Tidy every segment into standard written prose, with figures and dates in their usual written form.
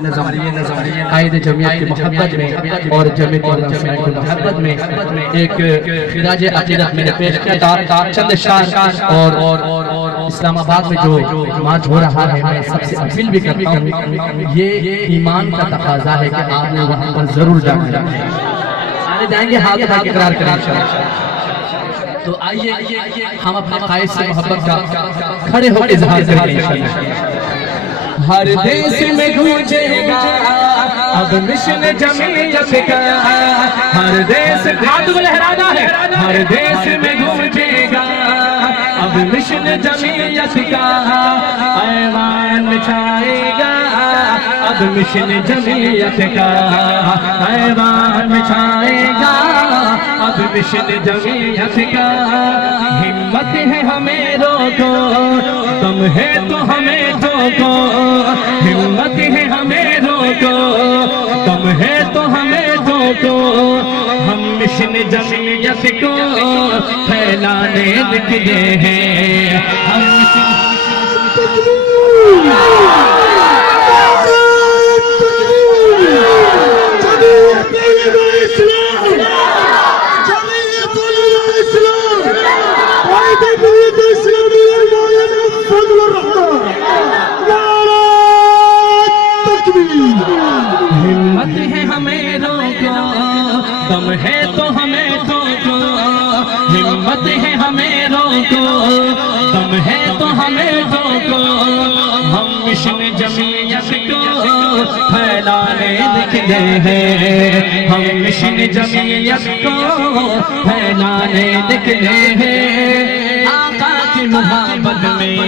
कायदे जमीयत की मोहब्बत में और जमीयत उलमा की मोहब्बत में एक खिराज अकीदत मैंने पेश किया था चंद शार और इस्लामाबाद में जो मार्च हो रहा है मैं सबसे अपील भी करता हूँ, ये ईमान का तकाजा है कि आपने वहाँ पर जरूर जाना है। आने जाएंगे हाथ उठा के इकरार करेंगे। तो आइए हम अपने कायद से मोहब्बत का खड़े होकर इजहार करेंगे। हर देश में गूंजेगा अब मिशन जमीयत का, हर देश हाथ को लहराना है, हर देश में गूंजेगा अब मिशन जमीयत का, ऐवान छाएगा अब मिशन जमीयत का, ऐवान छाएगा अब मिशन जमीयत का। हिम्मत है हमें रोको, दम है तो हमें ठोको, हिम्मत है हमें रोको, दम है तो हमें ठोको, हम मिशन जमीयत को फैलाने निकले हैं, हम हिम्मत है हमें रोको, दम है तो हमें ठोको, हिम्मत है हमें रोको, दम है तो हमें ठोको, हम मिशन जमीयत को फैलाने निकले हैं, हम मिशन जमीयत को फैलाने निकले हैं। आका की मोहब्बत में,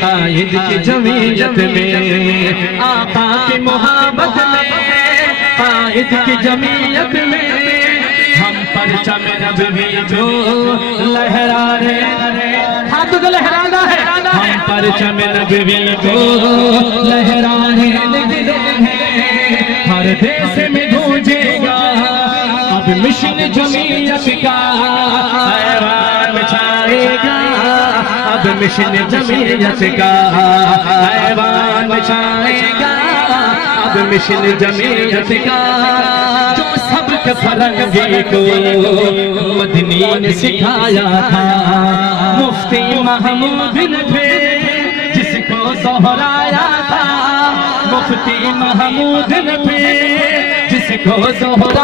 कायद की जमीयत में, आका की मोहब्बत में, कायद की जमीयत में, हम परचम नबवी जो लहरा रहे, हाथ को लहराना है, हम परचम नबवी को लहराने निकले हैं, हर देश में गूंजेगा अब मिशन जमीयत का, ऐवान छाएगा अब मिशन जमीयत का, ऐवान छाएगा अब मिशन जमीयत का। जो सबक फरंगी को मदनी ने सिखाया था, मुफ्ती महमूद ने जिसको दोहराया था, मुफ्ती महमूद ने जिसको दोहराया